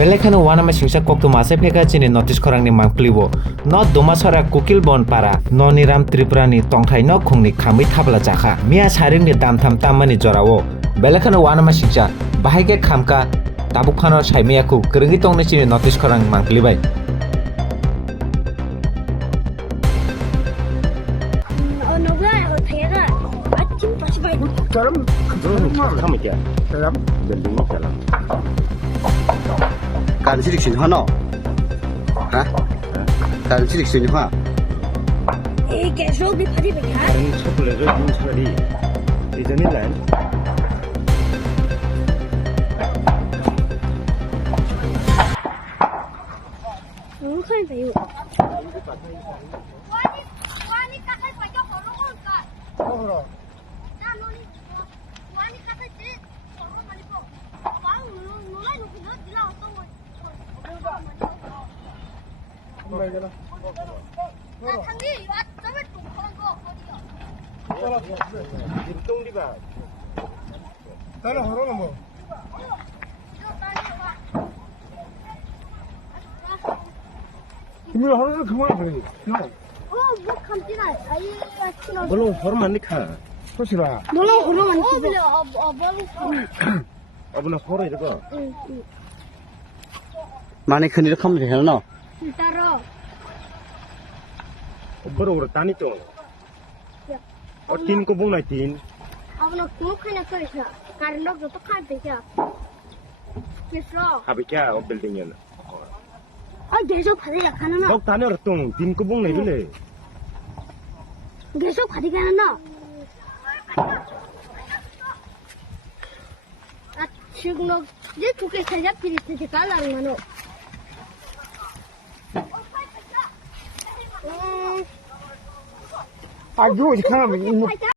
Belakang wana singsa koktu masa peka chini notice korang ni mangpliwo. No Dhumachara Kukil bon para no niram Tripura ni tongthai no Khwng ni Kamwi Thapola Chakha. Mia saring ni dam tamani jorao. Belakang wana singsa bahige khamka tabuk phano saimia ku krengi tongni chini notice korang mangplibai. Dalam kamu dia dalam building dalam kan sidik sini hano ha kan sidik sini ha 계속 네 발이 뭐야? 다른 초콜릿을 차라리 이전에 난 너무 큰 배우. 나는 하러는 뭐 김이 하러는 그만 그래 뭐 감지나. 아이, 아치나. 물론 허름 안 니까 소시라 너무 오르면 집에. 아버나 허러 이거 응. 많이 큰 일 하면 되나 따라. 버럭으로 따니 또 tin có bông này tin 아버나 구멍하나 끓이자. 다른 놈도 똑같이 되자. 됐어. 하비야 어 빌딩이야 아, 계속 받으려 가는 너. 너 다녀라 똥tin có bông này 그래 계속 받으려 가는 너. 아, 지금 너 이제 두개 살잡기를 되게 깔라는 거 너. 아 이거 어디 가면